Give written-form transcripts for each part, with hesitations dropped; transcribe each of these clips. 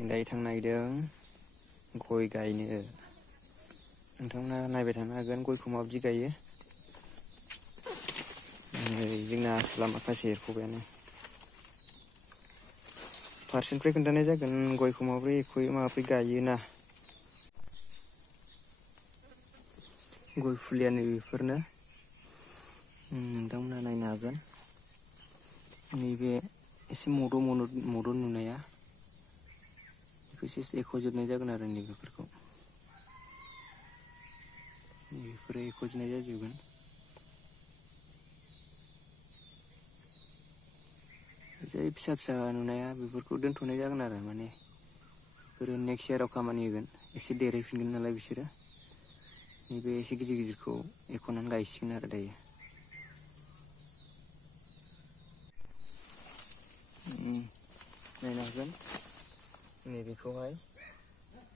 दायो थांनो नागिरदों गय गायनो। नोंथांमोना नायबाय थानो हागोन गयखौ माबायदि गायो। जोंना आसोला माखासे एरख'बायानो। फारसेनिफ्राय खोन्थानाय जागोन गयखौ माबोरै एरख'यो माबोरै गायोना। गय फुलिया नैबेफोरनो नोंथांमोना नायनो हागोन। नैबे एसे मद' नुनाया बेखौ एसे एरख'जोबनाय जागोन आरो नैबेफोरखौ। बेफोरो एरख'जोबनाय जाजोबगोन। जै फिसा फिसा नुनाया बेफोरखौ दोनथ'नाय जागोन आरो माने बेफोरो नेक्स्ट इयाराव खामानि होगोन। एसे देरहैफिनगोन नालाय बिसोरो। नैबे एसे गिदिर गिदिरखौ एरख'नानै गायसिगोन आरो दायो। नायनो हागोन नैबेखौहाय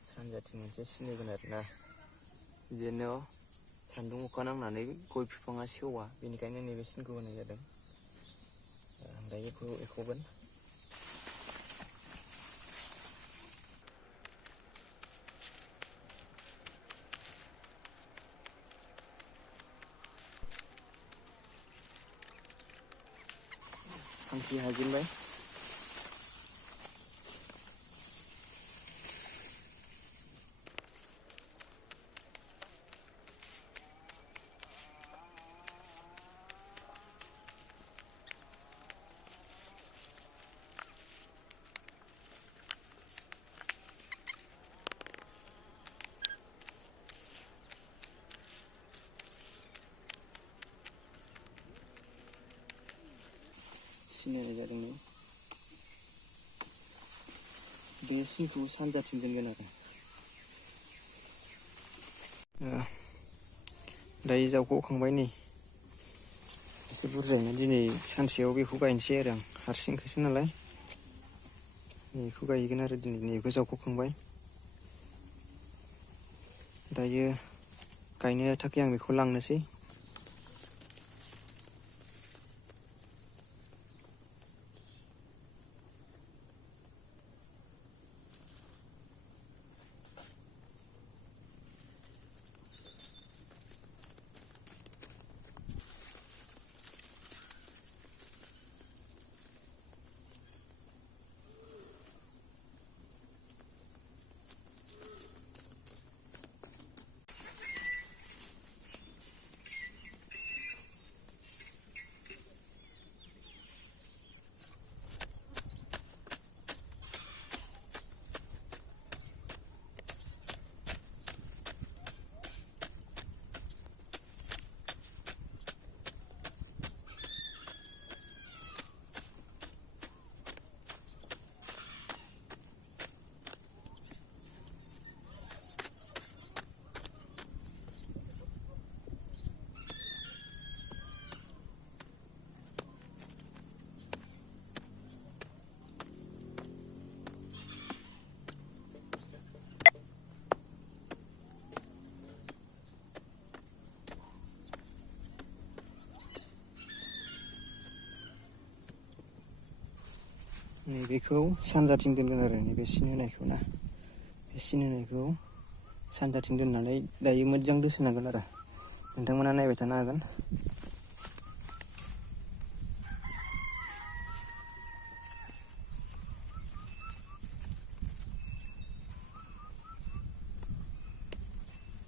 सानजाथिं मोनसे सिन होगोन आरोना। जेन' सान्दुं अखा नांनानै गय बिफाङा सेवा बेनिखायनो नैबे सिनखौ होनाय जादों। दायो बेखौ एरख'गोन। फांसे हाजेनबाय। सिन होनाय जादों। बे सिनखौ सानजाथिं दोनगोन आरो। दायो जावख'खांबाय नै एसे बुरजायैनो दिनै सानसेयाव बेखौ गायनोसै आरो आं हारसिंखासो नालाय। बेखौ गायगोन आरो दिनै नैबेखौ जावख'खांबाय। दायो गायनो थाखाय आं बेखौ लांनोसै। नैबेखौ सानजाथिं दोनगोन आरो नैबे सिन होनायखौ ना। बे सिन होनायखौ सानजाथिं दोननानै दायो मोजां दोसोनांगोन आरो। नोंथांमोना नायबाय थानो हागोन।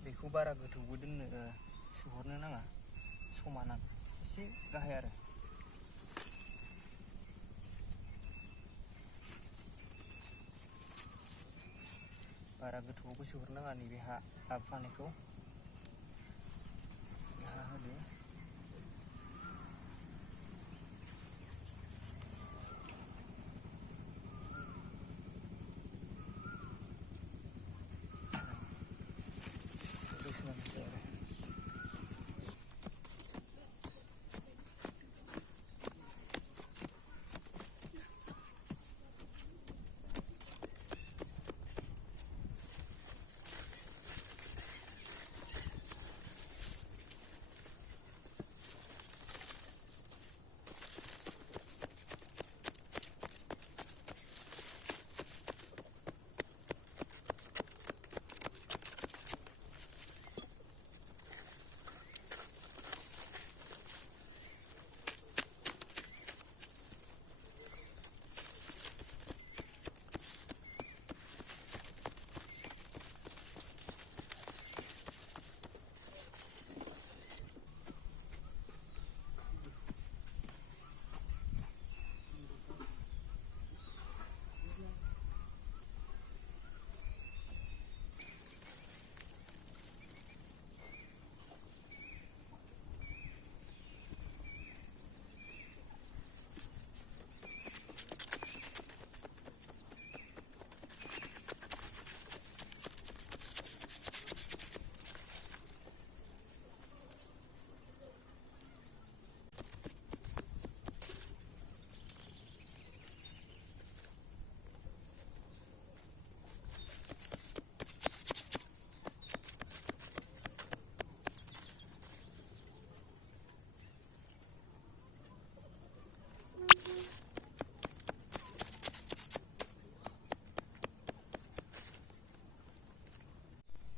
बेखौ बारा गोथौबो सोहरनो नाङा, समान एसे गाहाय आरो। बारा गोथौआवबो सोहरनाङा नैबे हा लाबोफानायखौ। हा होदो।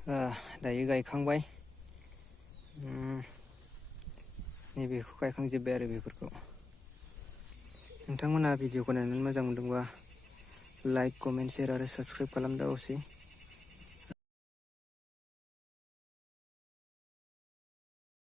दायो गायखांबाय। नैबेखौ गायखांजोब्बाय आरो बेफोरखौ। नोंथांमोना भिडिअखौ नायनानै मोजां मोनदोंबा लाइक, कमेन्ट, शेयार आरो साबस्क्राइब खालामदावसै।